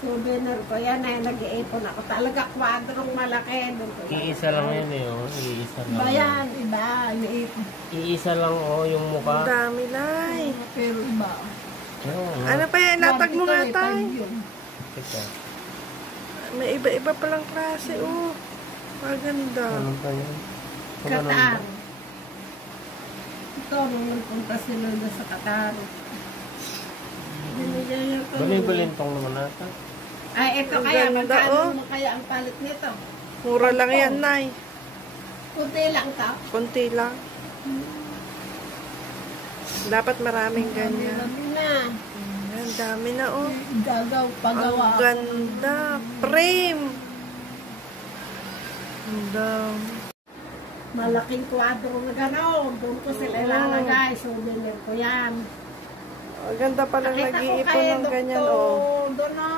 Souvenir ko yan eh, nag-iipon ako. Talaga kwadrong malaki. Iisa lang yun eh, oh. Iisa lang. Bayan, iba. Iisa lang oh, yung mukha. Ang dami, Nay. Pero iba. Oh, Ano pa yan? Natag mo nga, Tay. ito. May iba-iba palang klase, oh. Maganda. Ano pa yun? Qatar. Ito, nung nagpunta sila na sa Qatar. Binigyan niya ito. Bali-balintong naman nata. Ay, ito Ang kaya. ganda, Magkano oh. mo kaya ang palit nito? Mura lang yan, Nay. Kunti lang ka. Konti lang. Dapat maraming ganyan. Dami na. Ang dami na, oh. Gagaw, pagawa. Ang ganda. Frame. Ang dami. Malaking kwadro na gano'n. Doon ko sila ilalagay. Souvenir ko yan. Ang ganda palang Nakita ko nag-iipon kay ng ganyan, oh. Doon na.